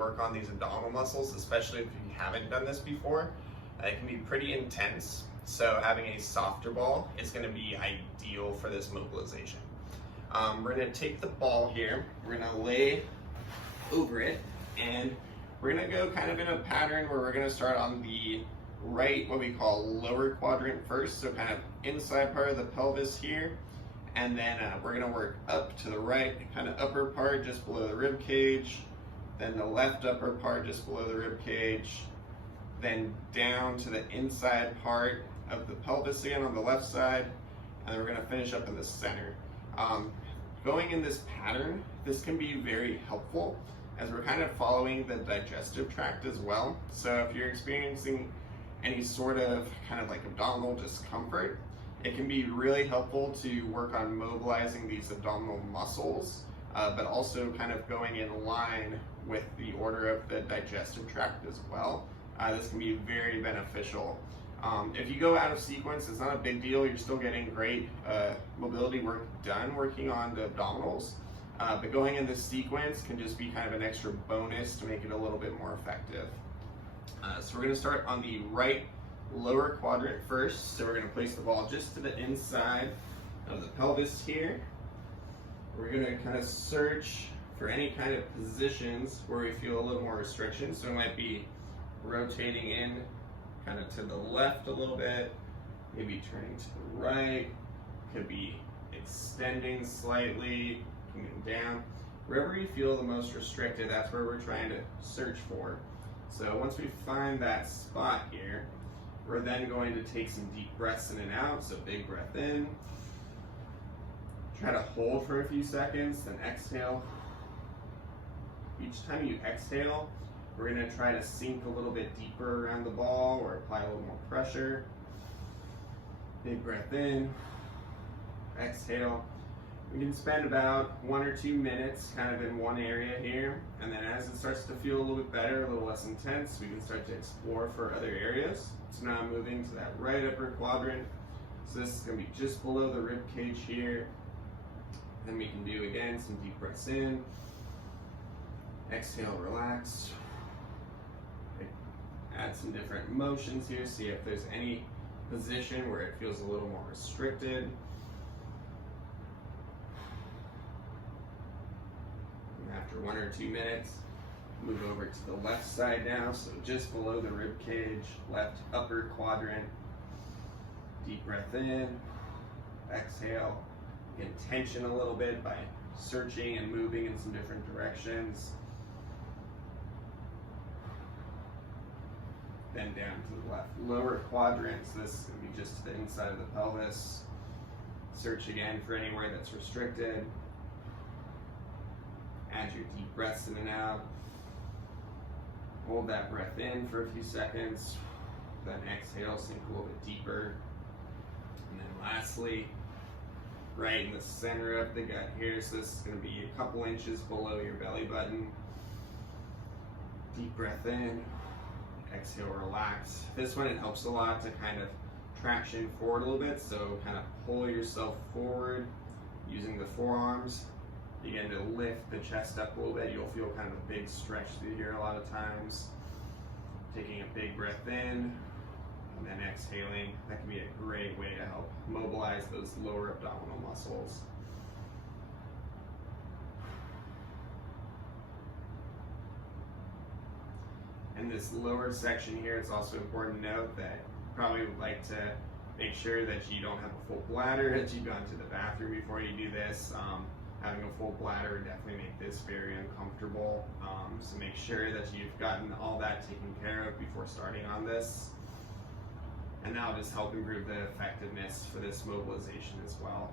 work on these abdominal muscles, especially if you haven't done this before. It can be pretty intense, so having a softer ball is going to be ideal for this mobilization. We're going to take the ball here, we're going to lay over it, and we're going to go kind of in a pattern where we're going to start on the right, what we call lower quadrant first, so kind of inside part of the pelvis here, and then we're going to work up to the right, kind of upper part just below the rib cage, then the left upper part just below the rib cage, then down to the inside part of the pelvis again on the left side, and then we're going to finish up in the center. Going in this pattern, this can be very helpful as we're kind of following the digestive tract as well. So if you're experiencing any sort of kind of like abdominal discomfort, it can be really helpful to work on mobilizing these abdominal muscles, but also kind of going in line with the order of the digestive tract as well. This can be very beneficial. If you go out of sequence, it's not a big deal. You're still getting great mobility work done working on the abdominals. But going in this sequence can just be kind of an extra bonus to make it a little bit more effective. So we're going to start on the right lower quadrant first. So we're going to place the ball just to the inside of the pelvis here. We're going to kind of search for any kind of positions where we feel a little more restriction. So it might be rotating in kind of to the left a little bit, maybe turning to the right, could be extending slightly, coming down. Wherever you feel the most restricted, that's where we're trying to search for. So once we find that spot here, we're then going to take some deep breaths in and out. So big breath in, try to hold for a few seconds, then exhale. Each time you exhale, we're going to try to sink a little bit deeper around the ball or apply a little more pressure. Big breath in, exhale. We can spend about 1 or 2 minutes kind of in one area here, and then as it starts to feel a little bit better, a little less intense, we can start to explore for other areas. So now I'm moving to that right upper quadrant. So this is going to be just below the rib cage here. Then we can do again some deep breaths in. Exhale, relax. Add some different motions here, see if there's any position where it feels a little more restricted. And after 1 or 2 minutes, move over to the left side now, so just below the rib cage, left upper quadrant. Deep breath in, exhale. You can tension a little bit by searching and moving in some different directions. Then down to the left lower quadrant, so this is going to be just to the inside of the pelvis. Search again for anywhere that's restricted. Add your deep breaths in and out. Hold that breath in for a few seconds. Then exhale, sink a little bit deeper. And then lastly, right in the center of the gut here, so this is going to be a couple inches below your belly button. Deep breath in. Exhale, relax. This one, it helps a lot to kind of traction forward a little bit, so kind of pull yourself forward using the forearms. Begin to lift the chest up a little bit. You'll feel kind of a big stretch through here a lot of times. Taking a big breath in and then exhaling. That can be a great way to help mobilize those lower abdominal muscles. In this lower section here, it's also important to note that you probably would like to make sure that you don't have a full bladder, that you've gone to the bathroom before you do this. Having a full bladder would definitely make this very uncomfortable. So make sure that you've gotten all that taken care of before starting on this. And that'll just help improve the effectiveness for this mobilization as well.